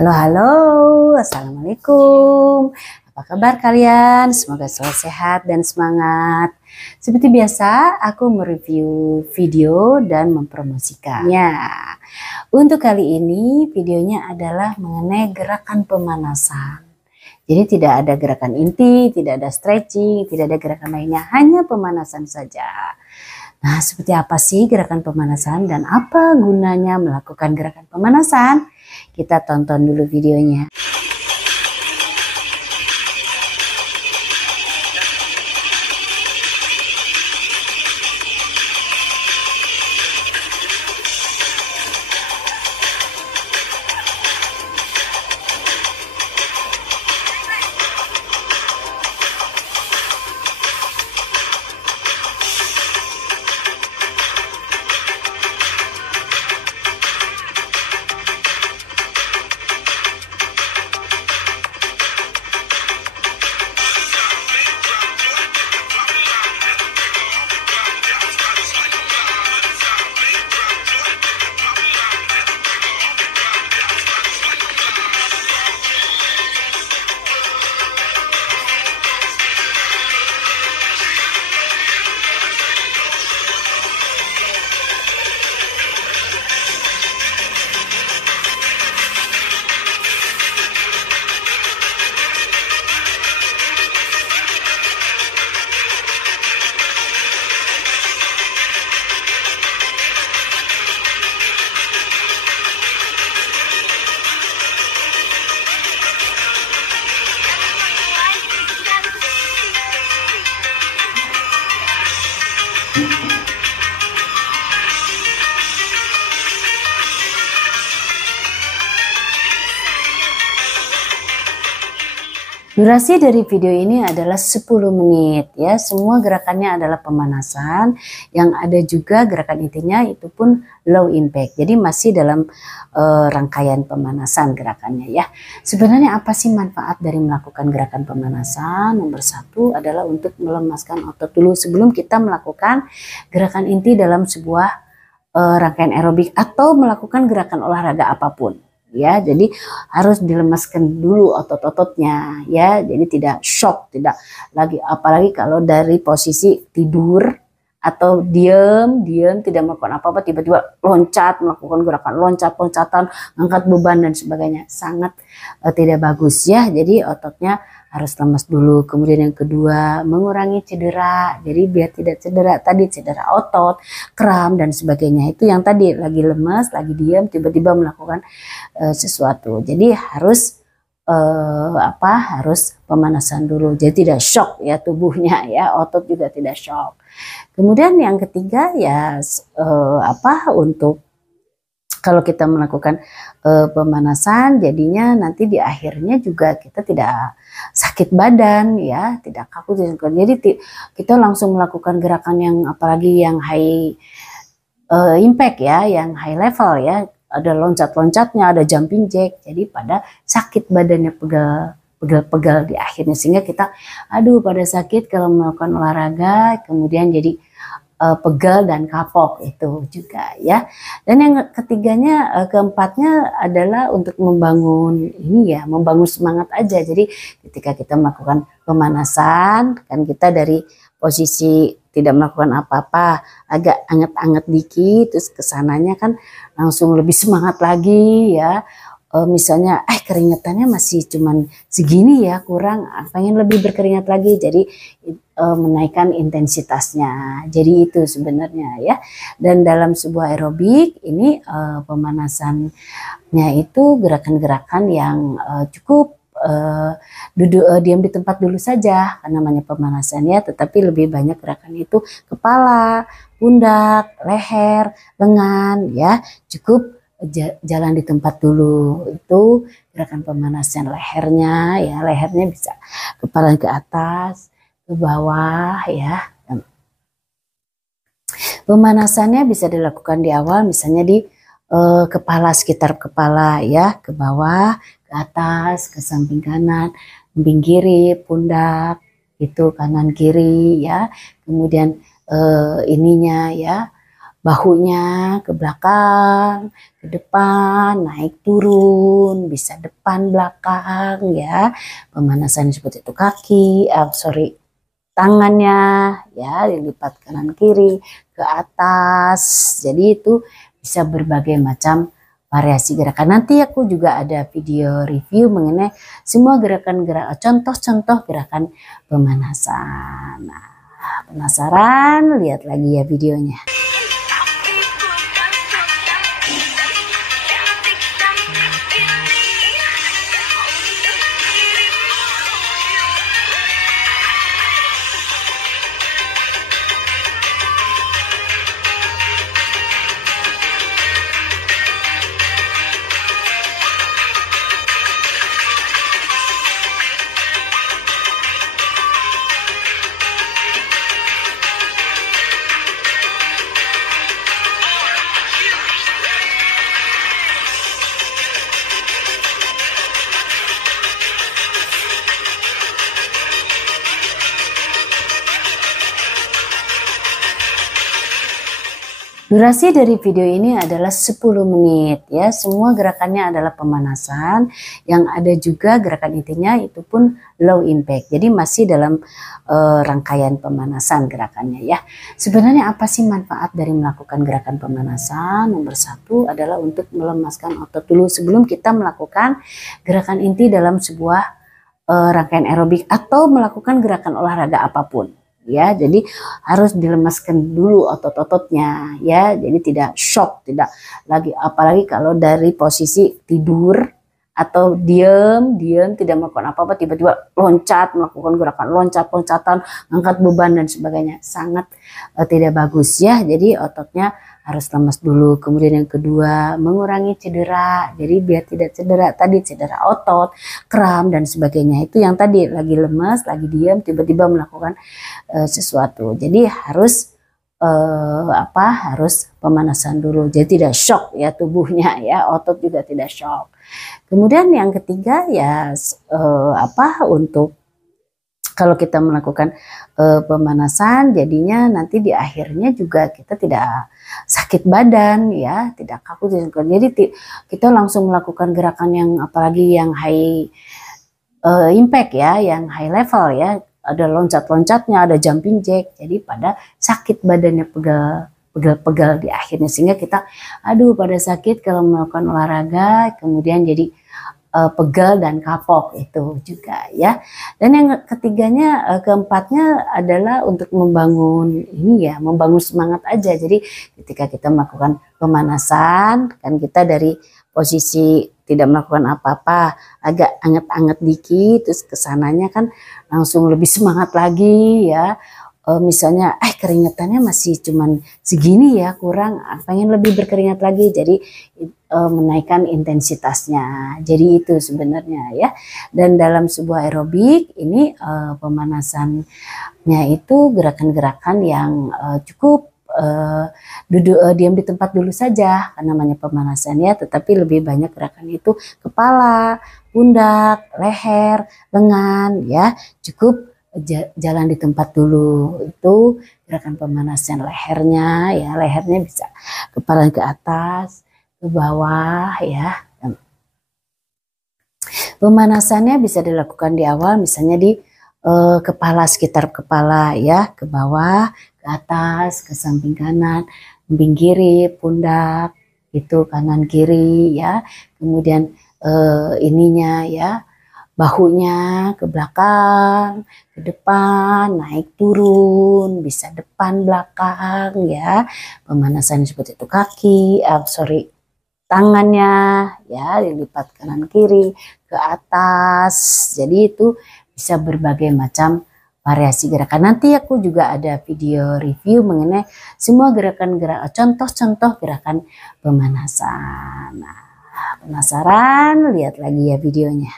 Halo, halo, assalamualaikum. Apa kabar kalian? Semoga selalu sehat dan semangat. Seperti biasa, aku mereview video dan mempromosikannya. Untuk kali ini, videonya adalah mengenai gerakan pemanasan. Jadi tidak ada gerakan inti, tidak ada stretching, tidak ada gerakan lainnya, hanya pemanasan saja. Nah, seperti apa sih gerakan pemanasan dan apa gunanya melakukan gerakan pemanasan? Kita tonton dulu videonya. Durasi dari video ini adalah 10 menit ya. Semua gerakannya adalah pemanasan. Yang ada juga gerakan intinya itu pun low impact. Jadi masih dalam rangkaian pemanasan gerakannya ya. Sebenarnya apa sih manfaat dari melakukan gerakan pemanasan? Nomor satu adalah untuk melemaskan otot dulu sebelum kita melakukan gerakan inti dalam sebuah rangkaian aerobik atau melakukan gerakan olahraga apapun. Ya, jadi harus dilemaskan dulu otot-ototnya ya, jadi tidak shock, tidak lagi, apalagi kalau dari posisi tidur atau diam tidak melakukan apa-apa, tiba-tiba loncat, melakukan gerakan loncat-loncatan, angkat beban dan sebagainya, sangat tidak bagus ya. Jadi ototnya harus lemas dulu. Kemudian yang kedua, mengurangi cedera. Jadi biar tidak cedera, tadi cedera otot, kram dan sebagainya. Itu yang tadi lagi lemas, lagi diam, tiba-tiba melakukan sesuatu. Jadi harus harus pemanasan dulu. Jadi tidak shock ya tubuhnya ya, otot juga tidak shock. Kemudian yang ketiga ya untuk kalau kita melakukan pemanasan, jadinya nanti di akhirnya juga kita tidak sakit badan ya, tidak kaku. Jadi kita langsung melakukan gerakan yang apalagi yang high impact ya, yang high level ya, ada loncat-loncatnya, ada jumping jack. Jadi pada sakit badannya pegal-pegal di akhirnya, sehingga kita pada sakit kalau melakukan olahraga, kemudian jadi pegal dan kapok itu juga ya. Dan yang ketiganya, keempatnya adalah untuk membangun ini ya, membangun semangat aja. Jadi ketika kita melakukan pemanasan, kan kita dari posisi tidak melakukan apa-apa, agak anget-anget dikit, terus kesananya kan langsung lebih semangat lagi ya. Misalnya keringatannya masih cuman segini ya, kurang, pengen lebih berkeringat lagi, jadi menaikkan intensitasnya. Jadi itu sebenarnya ya. Dan dalam sebuah aerobik ini pemanasannya itu gerakan-gerakan yang cukup duduk diam di tempat dulu saja, karena namanya pemanasan ya, tetapi lebih banyak gerakan itu kepala, pundak, leher, lengan ya, cukup jalan di tempat dulu. Itu gerakan pemanasan lehernya ya, lehernya bisa kepala ke atas, ke bawah ya. Pemanasannya bisa dilakukan di awal, misalnya di kepala, sekitar kepala ya, ke bawah, ke atas, ke samping kanan, samping kiri, pundak itu kanan kiri ya. Kemudian ininya ya, bahunya ke belakang, ke depan, naik turun, bisa depan belakang ya. Pemanasan seperti itu kaki, tangannya ya dilipat kanan kiri ke atas. Jadi itu bisa berbagai macam variasi gerakan. Nanti aku juga ada video review mengenai semua gerakan-gerakan, contoh-contoh gerakan pemanasan. Nah, penasaran? Lihat lagi ya videonya. Durasi dari video ini adalah 10 menit ya. Semua gerakannya adalah pemanasan. Yang ada juga gerakan intinya itu pun low impact. Jadi masih dalam rangkaian pemanasan gerakannya ya. Sebenarnya apa sih manfaat dari melakukan gerakan pemanasan? Nomor satu adalah untuk melemaskan otot dulu sebelum kita melakukan gerakan inti dalam sebuah rangkaian aerobik atau melakukan gerakan olahraga apapun. Ya, jadi harus dilemaskan dulu otot-ototnya ya, jadi tidak shock, tidak lagi, apalagi kalau dari posisi tidur atau diam tidak melakukan apa-apa, tiba-tiba loncat, melakukan gerakan loncat-loncatan, angkat beban dan sebagainya, sangat tidak bagus ya. Jadi ototnya harus lemas dulu. Kemudian yang kedua, mengurangi cedera. Jadi biar tidak cedera, tadi cedera otot, kram dan sebagainya. Itu yang tadi lagi lemas, lagi diam, tiba-tiba melakukan sesuatu. Jadi harus harus pemanasan dulu. Jadi tidak shock ya tubuhnya ya, otot juga tidak shock. Kemudian yang ketiga ya untuk kalau kita melakukan pemanasan, jadinya nanti di akhirnya juga kita tidak sakit badan ya, tidak kaku. Jadi kita langsung melakukan gerakan yang apalagi yang high impact ya, yang high level ya, ada loncat-loncatnya, ada jumping jack. Jadi pada sakit badannya, pegal-pegal di akhirnya, sehingga kita aduh pada sakit kalau melakukan olahraga, kemudian jadi pegal dan kapok itu juga ya. Dan yang ketiganya, keempatnya adalah untuk membangun ini ya, membangun semangat aja. Jadi ketika kita melakukan pemanasan kan kita dari posisi tidak melakukan apa-apa, agak anget-anget dikit, terus kesananya kan langsung lebih semangat lagi ya. Misalnya keringatannya masih cuman segini ya, kurang, pengen lebih berkeringat lagi, jadi menaikkan intensitasnya. Jadi itu sebenarnya ya. Dan dalam sebuah aerobik ini pemanasannya itu gerakan-gerakan yang cukup diam di tempat dulu saja, kan namanya pemanasan ya, tetapi lebih banyak gerakan itu kepala, pundak, leher, lengan ya, cukup jalan di tempat dulu. Itu gerakan pemanasan lehernya ya, lehernya bisa kepala ke atas, ke bawah ya. Pemanasannya bisa dilakukan di awal, misalnya di kepala, sekitar kepala ya, ke bawah, ke atas, ke samping kanan, samping kiri, pundak itu kanan kiri ya. Kemudian ininya ya, bahunya ke belakang, ke depan, naik turun, bisa depan belakang ya. Pemanasan seperti itu kaki, tangannya ya dilipat kanan kiri ke atas. Jadi itu bisa berbagai macam variasi gerakan. Nanti aku juga ada video review mengenai semua gerakan-gerakan, contoh-contoh gerakan pemanasan. Nah, penasaran? Lihat lagi ya videonya.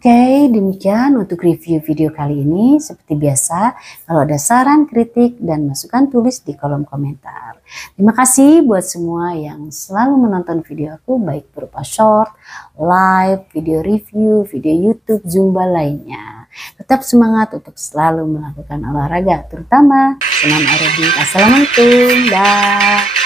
Oke, demikian untuk review video kali ini. Seperti biasa, kalau ada saran, kritik, dan masukan tulis di kolom komentar. Terima kasih buat semua yang selalu menonton video aku, baik berupa short, live, video review, video YouTube, Zumba lainnya. Tetap semangat untuk selalu melakukan olahraga, terutama senam aerobik. Assalamualaikum, dah.